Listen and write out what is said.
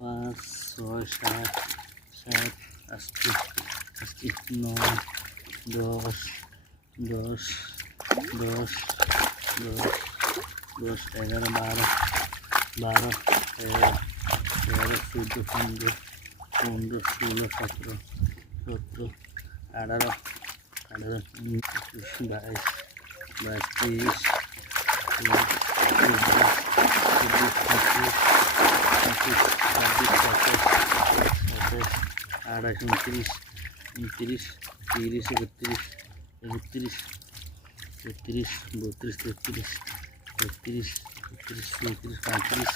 5, 6, 7, 7, 8, 9, 10, 10, 10, 10, 10, 11, 12, 12, 13, 13, 14, 15, 15, 16, 17, 17, 18, 18, 19, 22, 23, 28, 29, 30, 31, 32, 33, 34, 35,